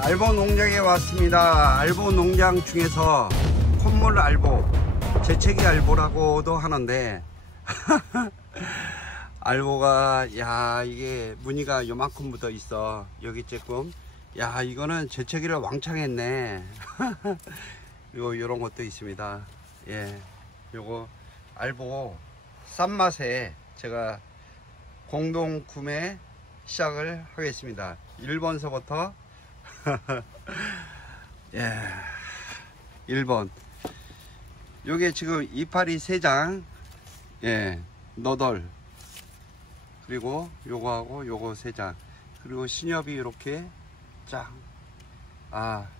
알보 농장에 왔습니다. 알보 농장 중에서 콧물 알보, 재채기 알보라고도 하는데 알보가 야 이게 무늬가 요만큼 묻어 있어. 여기 조금 야 이거는 재채기를 왕창 했네. 그리고 요런 것도 있습니다. 예, 요거 알보 싼 맛에 제가 공동 구매 시작을 하겠습니다. 1번서부터 예, 1번 요게 지금 이파리 3장, 예, 너덜, 그리고 요거하고 요거 3장, 그리고 신엽이 이렇게 쫙,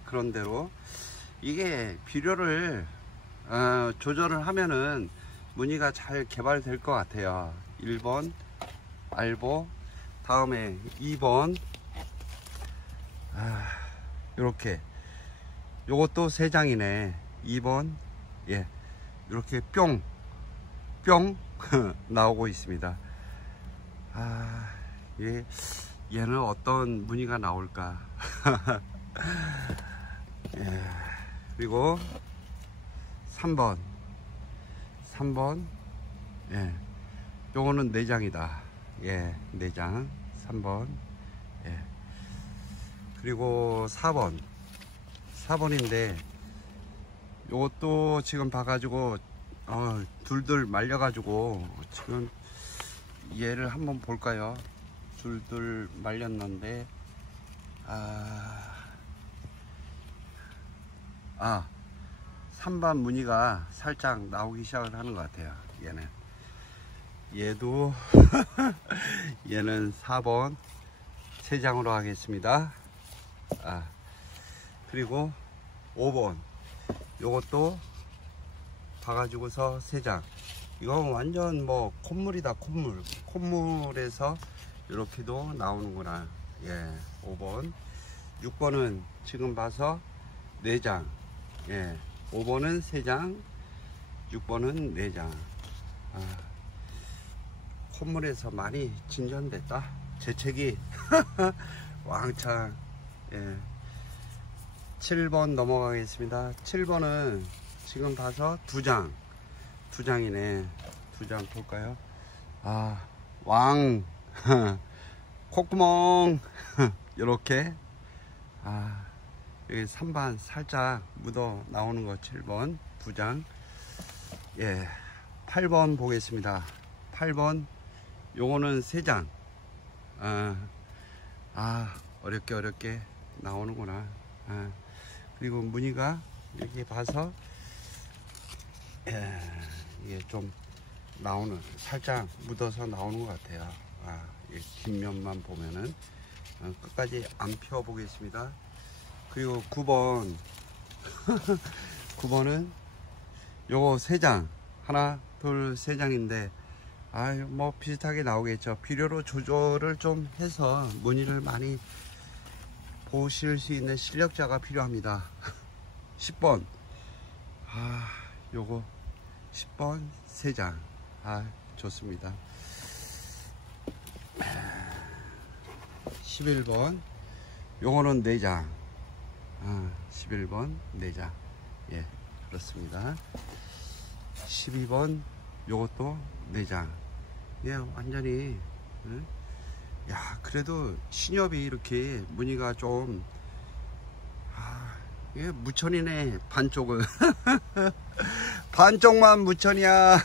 그런대로 이게 비료를 조절을 하면은 무늬가 잘 개발될 것 같아요. 1번 알보, 다음에 2번 요렇게 요것도 3장이네 2번. 예, 이렇게 뿅 나오고 있습니다. 얘는 어떤 무늬가 나올까. 예, 그리고 3번 예, 요거는 4장이다. 예, 4장 3번. 예, 그리고 4번인데 요것도 지금 봐가지고 둘둘 말려가지고 지금 얘를 한번 볼까요? 둘둘 말렸는데 아 3번 무늬가 살짝 나오기 시작을 하는 것 같아요. 얘도 얘는 4번 3장으로 하겠습니다. 그리고 5번 요것도 봐가지고서 3장. 이건 완전 뭐 콧물이다. 콧물에서 이렇게도 나오는구나. 예, 5번. 6번은 지금 봐서 4장. 예, 5번은 3장, 6번은 4장. 콧물에서 많이 진전됐다. 재채기 왕창. 예, 7번 넘어가겠습니다. 7번은 지금 봐서 2장이네. 2장 볼까요? 왕 콧구멍 이렇게 여기 3반 살짝 묻어 나오는 거 7번 2장. 예, 8번 보겠습니다. 8번 요거는 3장. 어렵게 나오는구나. 그리고 무늬가 이렇게 봐서 이게 좀 나오는, 살짝 묻어서 나오는 것 같아요. 뒷면만 보면은 끝까지 안 펴 보겠습니다. 그리고 9번 9번은 요거 3장, 하나 둘 3장인데 뭐 비슷하게 나오겠죠. 비료로 조절을 좀 해서 무늬를 많이 보실 수 있는 실력자가 필요합니다. 10번 요거 10번 3장. 좋습니다. 11번 요거는 4장. 11번 4장. 예, 그렇습니다. 12번 요것도 4장. 예, 완전히 야, 그래도 신엽이 이렇게 무늬가 좀 예, 무천이네. 반쪽은 반쪽만 무천이야.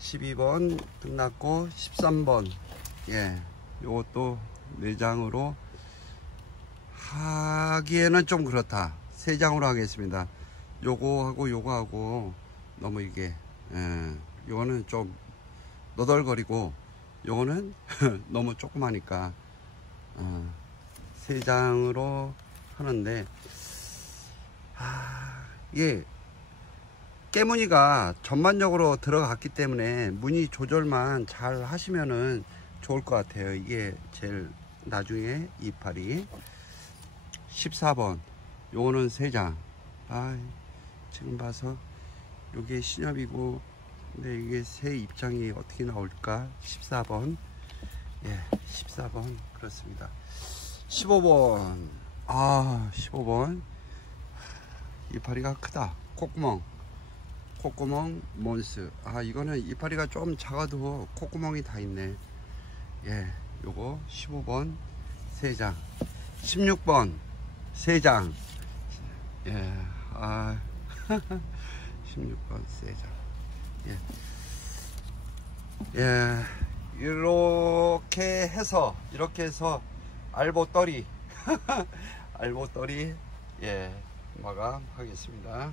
12번 끝났고 13번. 예, 요것도 4장으로 하기에는 좀 그렇다. 3장으로 하겠습니다. 요거하고 너무 이게 요거는 좀 너덜거리고 요거는 너무 조그마니까 3장으로 하는데 예, 깨무늬가 전반적으로 들어갔기 때문에 무늬 조절만 잘 하시면은 좋을 것 같아요. 이게 제일 나중에 이파리. 14번 요거는 3장. 지금 봐서 요게 신엽이고, 근데 이게 새 입장이 어떻게 나올까. 14번. 예, 14번 그렇습니다. 15번 아, 15번. 이파리가 크다. 콧구멍 몬스. 아, 이거는 이파리가 좀 작아도 콧구멍이 다 있네. 예, 요거 15번 3장, 16번 3장. 예, 아 16번 3장. 예, 예, 이렇게 해서 알보떨이 알보떨이, 예, 마감하겠습니다.